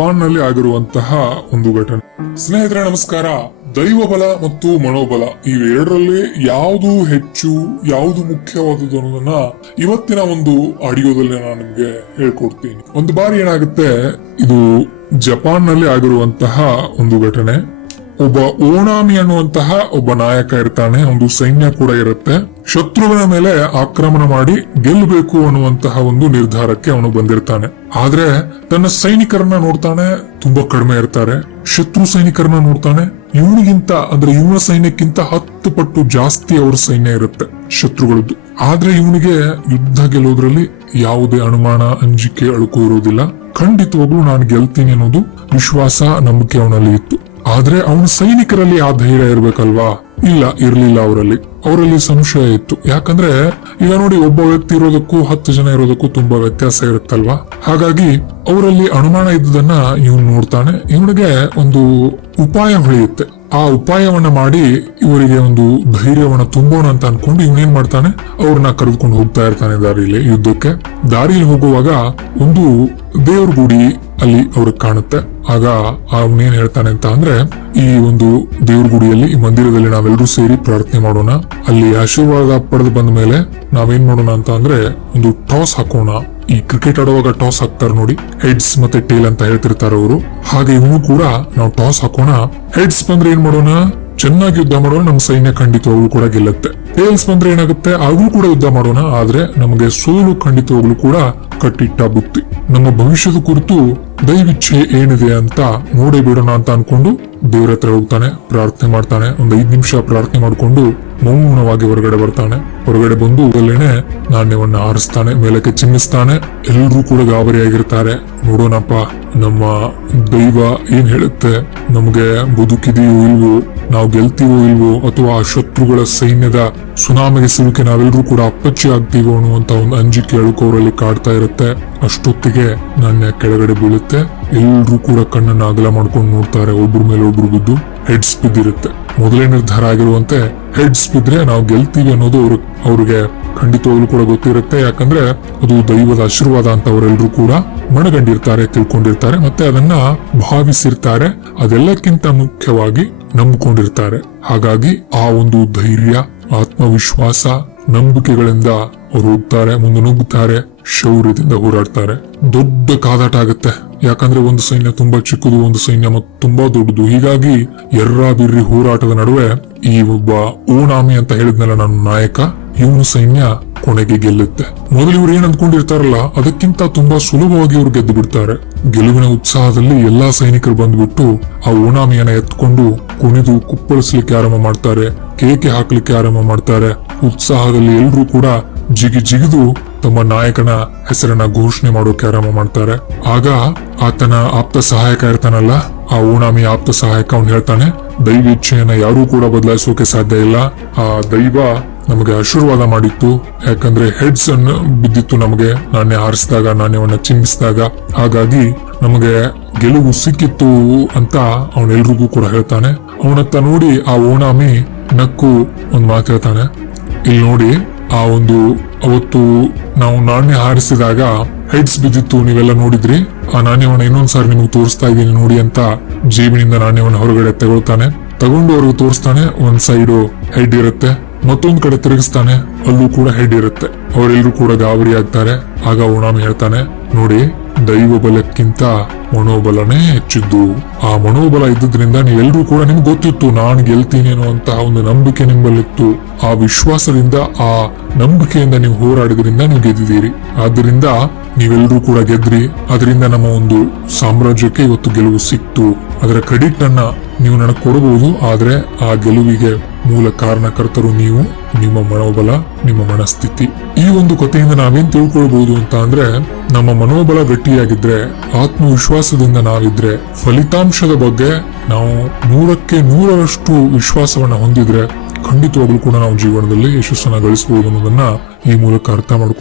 ಜಪಾನ್ನಲ್ಲಿ ಆಗಿರುವಂತಹ ಒಂದು ಘಟನೆ. ಸ್ನೇಹಿತರೆ ನಮಸ್ಕಾರ. ದೈವಬಲ ಮತ್ತು ಮನೋಬಲ ಇವೆರಡರಲ್ಲಿ ಯಾವುದು ಹೆಚ್ಚು, ಯಾವುದು ಮುಖ್ಯವಾದುದು ಅನ್ನೋದನ್ನ ಇವತ್ತಿನ ಒಂದು ಆಡಿಯೋದಲ್ಲಿ ನಾನು ನಿಮ್ಗೆ ಹೇಳ್ಕೊಡ್ತೀನಿ. ಒಂದು ಬಾರಿ ಏನಾಗುತ್ತೆ, ಇದು ಜಪಾನ್ನಲ್ಲಿ ಆಗಿರುವಂತಹ ಒಂದು ಘಟನೆ. ಒಬ್ಬ ಓಣಾಮಿ ಅನ್ನುವಂತಹ ಒಬ್ಬ ನಾಯಕ ಇರ್ತಾನೆ, ಒಂದು ಸೈನ್ಯ ಕೂಡ ಇರುತ್ತೆ. ಶತ್ರುವಿನ ಮೇಲೆ ಆಕ್ರಮಣ ಮಾಡಿ ಗೆಲ್ಲಬೇಕು ಅನ್ನುವಂತಹ ಒಂದು ನಿರ್ಧಾರಕ್ಕೆ ಅವನು ಬಂದಿರ್ತಾನೆ. ಆದ್ರೆ ತನ್ನ ಸೈನಿಕರನ್ನ ನೋಡ್ತಾನೆ, ತುಂಬಾ ಕಡಿಮೆ ಇರ್ತಾರೆ. ಶತ್ರು ಸೈನಿಕರನ್ನ ನೋಡ್ತಾನೆ, ಇವನಿಗಿಂತ ಅಂದ್ರೆ ಇವನ ಸೈನ್ಯಕ್ಕಿಂತ 10 ಪಟ್ಟು ಜಾಸ್ತಿ ಅವರ ಸೈನ್ಯ ಇರುತ್ತೆ ಶತ್ರುಗಳದ್ದು. ಆದ್ರೆ ಇವನಿಗೆ ಯುದ್ಧ ಗೆಲ್ಲೋದ್ರಲ್ಲಿ ಯಾವುದೇ ಅನುಮಾನ, ಅಂಜಿಕೆ, ಅಳುಕು ಇರುವುದಿಲ್ಲ. ಖಂಡಿತವಾಗ್ಲೂ ನಾನು ಗೆಲ್ತೀನಿ ಅನ್ನೋದು ವಿಶ್ವಾಸ, ನಂಬಿಕೆ ಅವನಲ್ಲಿ ಇತ್ತು. ಆದ್ರೆ ಅವನ ಸೈನಿಕರಲ್ಲಿ ಆ ಧೈರ್ಯ ಇರ್ಬೇಕಲ್ವಾ? ಇರ್ಲಿಲ್ಲ. ಅವರಲ್ಲಿ ಸಂಶಯ ಇತ್ತು. ಯಾಕಂದ್ರೆ ಈಗ ನೋಡಿ, ಒಬ್ಬ ವ್ಯಕ್ತಿ ಇರೋದಕ್ಕೂ 10 ಜನ ಇರೋದಕ್ಕೂ ತುಂಬಾ ವ್ಯತ್ಯಾಸ ಇರುತ್ತಲ್ವಾ? ಹಾಗಾಗಿ ಅವರಲ್ಲಿ ಅನುಮಾನ ಇದ್ದದನ್ನ ಇವನು ನೋಡ್ತಾನೆ. ಇವನಿಗೆ ಒಂದು ಉಪಾಯ ಹೊಳೆಯುತ್ತೆ. ಆ ಉಪಾಯವನ್ನ ಮಾಡಿ ಇವರಿಗೆ ಒಂದು ಧೈರ್ಯವನ್ನ ತುಂಬೋಣ ಅಂತ ಅನ್ಕೊಂಡು ಇವನೇನ್ ಮಾಡ್ತಾನೆ, ಅವ್ರನ್ನ ಕರೆದುಕೊಂಡು ಹೋಗ್ತಾ ಇರ್ತಾನೆ ದಾರಿಯಲ್ಲಿ ಯುದ್ಧಕ್ಕೆ. ದಾರಿಯಲ್ಲಿ ಹೋಗುವಾಗ ಒಂದು ದೇವ್ರ ಗುಡಿ ಅಲ್ಲಿ ಅವ್ರಿಗೆ ಕಾಣುತ್ತೆ. ಆಗ ಅವನೇನ್ ಹೇಳ್ತಾನೆ ಅಂತ ಅಂದ್ರೆ, ಈ ಒಂದು ದೇವ್ರ ಗುಡಿಯಲ್ಲಿ, ಈ ಮಂದಿರದಲ್ಲಿ ನಾವೆಲ್ಲರೂ ಸೇರಿ ಪ್ರಾರ್ಥನೆ ಮಾಡೋಣ. ಅಲ್ಲಿ ಆಶೀರ್ವಾದ ಪಡೆದು ಬಂದ ಮೇಲೆ ನಾವೇನ್ ಮಾಡೋಣ ಅಂತ ಅಂದ್ರೆ, ಒಂದು ಟಾಸ್ ಹಾಕೋಣ. ಈ ಕ್ರಿಕೆಟ್ ಆಡುವಾಗ ಟಾಸ್ ಹಾಕ್ತಾರ ನೋಡಿ, ಹೆಡ್ಸ್ ಮತ್ತೆ ಟೇಲ್ ಅಂತ ಹೇಳ್ತಿರ್ತಾರ ಅವರು. ಹಾಗೆ ಇವನು ಕೂಡ ನಾವು ಟಾಸ್ ಹಾಕೋಣ. ಹೆಡ್ಸ್ ಬಂದ್ರೆ ಏನ್ ಮಾಡೋಣ, ಚೆನ್ನಾಗಿ ಯುದ್ಧ ಮಾಡೋಣ, ನಮ್ಮ ಸೈನ್ಯ ಖಂಡಿತವಾಗ್ಲೂ ಕೂಡ ಗೆಲ್ಲುತ್ತೆ. ಟೇಲ್ಸ್ ಬಂದ್ರೆ ಏನಾಗುತ್ತೆ, ಆಗ್ಲೂ ಕೂಡ ಯುದ್ಧ ಮಾಡೋಣ, ಆದ್ರೆ ನಮಗೆ ಸೋಲು ಖಂಡಿತವಾಗ್ಲೂ ಕೂಡ ಕಟ್ಟಿಟ್ಟ ಬುತ್ತಿ. ನಮ್ಮ ಭವಿಷ್ಯದ ಕುರಿತು ದೈವಿಚ್ಛೆ ಏನಿದೆ ಅಂತ ನೋಡೇ ಬಿಡೋಣ ಅಂತ ಅನ್ಕೊಂಡು ದೇವ್ರ ಹತ್ರ ಹೋಗ್ತಾನೆ, ಪ್ರಾರ್ಥನೆ ಮಾಡ್ತಾನೆ. ಒಂದು 5 ನಿಮಿಷ ಪ್ರಾರ್ಥನೆ ಮಾಡ್ಕೊಂಡು ಮೌನವಾಗಿ ಹೊರಗಡೆ ಬರ್ತಾನೆ. ಹೊರಗಡೆ ಬಂದು ಅಲ್ಲೇನೆ ನಾಣ್ಯವನ್ನ ಆರಿಸ್ತಾನೆ, ಮೇಲಕ್ಕೆ ಚಿಮ್ಮಿಸ್ತಾನೆ. ಎಲ್ರೂ ಕೂಡ ಗಾಬರಿಯಾಗಿರ್ತಾರೆ. ನೋಡೋಣಪ್ಪ, ನಮ್ಮ ದೈವ ಏನ್ ಹೇಳುತ್ತೆ, ನಮ್ಗೆ ಬದುಕಿದೆಯೋ ಇಲ್ವೋ, ನಾವು ಗೆಲ್ತೀವೋ ಇಲ್ವೋ, ಅಥವಾ ಆ ಶತ್ರುಗಳ ಸೈನ್ಯದ ಸುನಾಮಿಗೆ ಸಿಲುಕಿ ನಾವೆಲ್ಲರೂ ಕೂಡ ಅಪ್ಪಚ್ಚಿ ಆಗ್ತೀವೋ ಅನ್ನುವಂತ ಒಂದು ಅಂಜಿಕೆ ಅಳುಕೋರಲ್ಲಿ ಕಾಡ್ತಾ ಇರುತ್ತೆ. ಅಷ್ಟೊತ್ತಿಗೆ ನಾಣ್ಯ ಕೆಳಗಡೆ ಬೀಳುತ್ತೆ. ಎಲ್ರೂ ಕೂಡ ಕಣ್ಣನ್ನ ಅಗಲ ಮಾಡ್ಕೊಂಡು ನೋಡ್ತಾರೆ. ಒಬ್ರ ಮೇಲೆ ಒಬ್ರು ಬಿದ್ದು ಹೆಡ್ಸ್ ಬಿದ್ದಿರುತ್ತೆ. ಮೊದಲೇ ನಿರ್ಧಾರ ಆಗಿರುವಂತೆ ಹೆಡ್ಸ್ ಬಿದ್ರೆ ನಾವು ಗೆಲ್ತೀವಿ ಅನ್ನೋದು ಅವ್ರಿಗೆ ಖಂಡಿತವಾಗ್ಲೂ ಕೂಡ ಗೊತ್ತಿರುತ್ತೆ. ಯಾಕಂದ್ರೆ ಅದು ದೈವದ ಆಶೀರ್ವಾದ ಅಂತ ಅವರೆಲ್ಲರೂ ಕೂಡ ಮನಗಂಡಿರ್ತಾರೆ, ತಿಳ್ಕೊಂಡಿರ್ತಾರೆ, ಮತ್ತೆ ಅದನ್ನ ಭಾವಿಸಿರ್ತಾರೆ. ಅದೆಲ್ಲಕ್ಕಿಂತ ಮುಖ್ಯವಾಗಿ ನಂಬಿಕೊಂಡಿರ್ತಾರೆ. ಹಾಗಾಗಿ ಆ ಒಂದು ಧೈರ್ಯ, ಆತ್ಮವಿಶ್ವಾಸ, ನಂಬಿಕೆಗಳಿಂದ ಅವ್ರು ಹೋಗ್ತಾರೆ, ಮುಂದೆ ನುಗ್ಗುತ್ತಾರೆ, ಶೌರ್ಯದಿಂದ ಹೋರಾಡ್ತಾರೆ. ದೊಡ್ಡ ಕಾದಾಟ ಆಗುತ್ತೆ. ಯಾಕಂದ್ರೆ ಒಂದು ಸೈನ್ಯ ತುಂಬಾ ಚಿಕ್ಕದು, ಒಂದು ಸೈನ್ಯ ತುಂಬಾ ದೊಡ್ಡದು. ಹೀಗಾಗಿ ಎರ್ರಾಬಿರ್ರಿ ಹೋರಾಟದ ನಡುವೆ ಈ ಒಬ್ಬ ಓಣಾಮಿ ಅಂತ ಹೇಳಿದ್ನಲ್ಲ ನಾನು ನಾಯಕ, ಇವನು ಸೈನ್ಯ ಕೊನೆಗೆ ಗೆಲ್ಲುತ್ತೆ. ಮೊದಲು ಇವ್ರು ಏನ್ ಅಂದ್ಕೊಂಡಿರ್ತಾರಲ್ಲ, ಅದಕ್ಕಿಂತ ತುಂಬಾ ಸುಲಭವಾಗಿ ಇವ್ರು ಗೆದ್ದು ಬಿಡ್ತಾರೆ. ಗೆಲುವಿನ ಉತ್ಸಾಹದಲ್ಲಿ ಎಲ್ಲಾ ಸೈನಿಕರು ಬಂದ್ಬಿಟ್ಟು ಆ ಓಣಾಮಿಯನ್ನ ಎತ್ಕೊಂಡು ಕುಣಿದು ಕುಪ್ಪಳಿಸ್ಲಿಕ್ಕೆ ಆರಂಭ ಮಾಡ್ತಾರೆ, ಕೇಕೆ ಹಾಕ್ಲಿಕ್ಕೆ ಆರಂಭ ಮಾಡ್ತಾರೆ. ಉತ್ಸಾಹದಲ್ಲಿ ಎಲ್ರೂ ಕೂಡ ಜಿಗಿದು ತಮ್ಮ ನಾಯಕನ ಹೆಸರನ್ನ ಘೋಷಣೆ ಮಾಡೋಕೆ ಆರಂಭ ಮಾಡ್ತಾರೆ. ಆಗ ಆತನ ಆಪ್ತ ಸಹಾಯಕ ಇರ್ತಾನಲ್ಲ, ಆ ಓಣಾಮಿ ಆಪ್ತ ಸಹಾಯಕ, ಅವ್ನು ಹೇಳ್ತಾನೆ, ದೈವೇಚ್ಛೆಯನ್ನ ಯಾರೂ ಕೂಡ ಬದಲಾಯಿಸೋಕೆ ಸಾಧ್ಯ ಇಲ್ಲ. ಆ ದೈವ ನಮಗೆ ಆಶೀರ್ವಾದ ಮಾಡಿತ್ತು. ಯಾಕಂದ್ರೆ ಹೆಡ್ಸ್ ಅನ್ನು ಬಿದ್ದಿತ್ತು ನಮಗೆ ನಾಣ್ಯವನ್ನ ಚಿಮ್ಮಿಸಿದಾಗ. ಹಾಗಾಗಿ ನಮಗೆ ಗೆಲುವು ಸಿಕ್ಕಿತ್ತು ಅಂತ ಅವನೆಲ್ರಿಗೂ ಕೂಡ ಹೇಳ್ತಾನೆ. ಅವನತ್ತ ನೋಡಿ ಆ ಓಣಾಮಿ ನಕ್ಕು ಒಂದ್ ಮಾತು ಹೇಳ್ತಾನೆ, ಇಲ್ಲಿ ನೋಡಿ, ಆ ಒಂದು ಅವತ್ತು ನಾವು ನಾಣ್ಯ ಹಾರಿಸಿದಾಗ ಹೆಡ್ಸ್ ಬಿದ್ದಿತ್ತು, ನೀವೆಲ್ಲ ನೋಡಿದ್ರಿ. ಆ ನಾಣ್ಯವನ್ನ ಇನ್ನೊಂದ್ಸಾರಿ ನಿಮ್ಗೆ ತೋರಿಸ್ತಾ ಇದ್ದೀನಿ ನೋಡಿ ಅಂತ ಜೇಬಿನಿಂದ ನಾಣ್ಯವನ್ನ ಹೊರಗಡೆ ತಗೊಂಡು ಅವ್ರಿಗೆ ತೋರಿಸ್ತಾನೆ. ಒಂದ್ ಸೈಡು ಹೆಡ್ ಇರುತ್ತೆ, ಮತ್ತೊಂದ್ ಕಡೆ ತಿರುಗಿಸ್ತಾನೆ, ಅಲ್ಲೂ ಕೂಡ ಹೆಡ್ ಇರುತ್ತೆ. ಅವರೆಲ್ಲರೂ ಕೂಡ ಗಾಬರಿ ಆಗ್ತಾರೆ. ಆಗ ಓಣಾಮಿ ಹೇಳ್ತಾನೆ, ನೋಡಿ, ದೈವ ಬಲಕ್ಕಿಂತ ಮನೋಬಲನೇ ಹೆಚ್ಚಿದ್ದು. ಆ ಮನೋಬಲ ಇದ್ದುದ್ರಿಂದ ನೀವೆಲ್ಲರೂ ಕೂಡ, ನಿಮ್ಗೆ ಗೊತ್ತಿತ್ತು ನಾನು ಗೆಲ್ತೀನಿ ಅನ್ನುವಂತಹ ಒಂದು ನಂಬಿಕೆ ನಿಮ್ಮಲ್ಲಿತ್ತು. ಆ ವಿಶ್ವಾಸದಿಂದ, ಆ ನಂಬಿಕೆಯಿಂದ ನೀವು ಹೋರಾಡಿದ್ರಿಂದ ನೀವು ಗೆದ್ದಿದ್ದೀರಿ. ಆದ್ರಿಂದ ನೀವೆಲ್ಲರೂ ಕೂಡ ಗೆದ್ರಿ. ಅದರಿಂದ ನಮ್ಮ ಒಂದು ಸಾಮ್ರಾಜ್ಯಕ್ಕೆ ಇವತ್ತು ಗೆಲುವು ಸಿಕ್ತು. ಅದರ ಕ್ರೆಡಿಟ್ ಅನ್ನ ನೀವು ನನಗೆ ಕೊಡಬಹುದು. ಆದ್ರೆ ಆ ಗೆಲುವಿಗೆ ಮೂಲ ಕಾರಣಕರ್ತರು ನೀವು, ನಿಮ್ಮ ಮನೋಬಲ, ನಿಮ್ಮ ಮನಸ್ಥಿತಿ. ಈ ಒಂದು ಕಥೆಯಿಂದ ನಾವೇನ್ ತಿಳ್ಕೊಳ್ಬಹುದು ಅಂತ ಅಂದ್ರೆ, ನಮ್ಮ ಮನೋಬಲ ಗಟ್ಟಿಯಾಗಿದ್ರೆ, ಆತ್ಮವಿಶ್ವಾಸದಿಂದ ನಾವಿದ್ರೆ, ಫಲಿತಾಂಶದ ಬಗ್ಗೆ ನಾವು 100ಕ್ಕೆ 100ರಷ್ಟು ವಿಶ್ವಾಸವನ್ನ ಹೊಂದಿದ್ರೆ ಖಂಡಿತವಾಗ್ಲೂ ಕೂಡ ನಾವು ಜೀವನದಲ್ಲಿ ಯಶಸ್ಸನ್ನ ಗಳಿಸಬಹುದು ಅನ್ನೋದನ್ನ ಈ ಮೂಲಕ ಅರ್ಥ ಮಾಡ್ಕೊಳ್ಳಿ.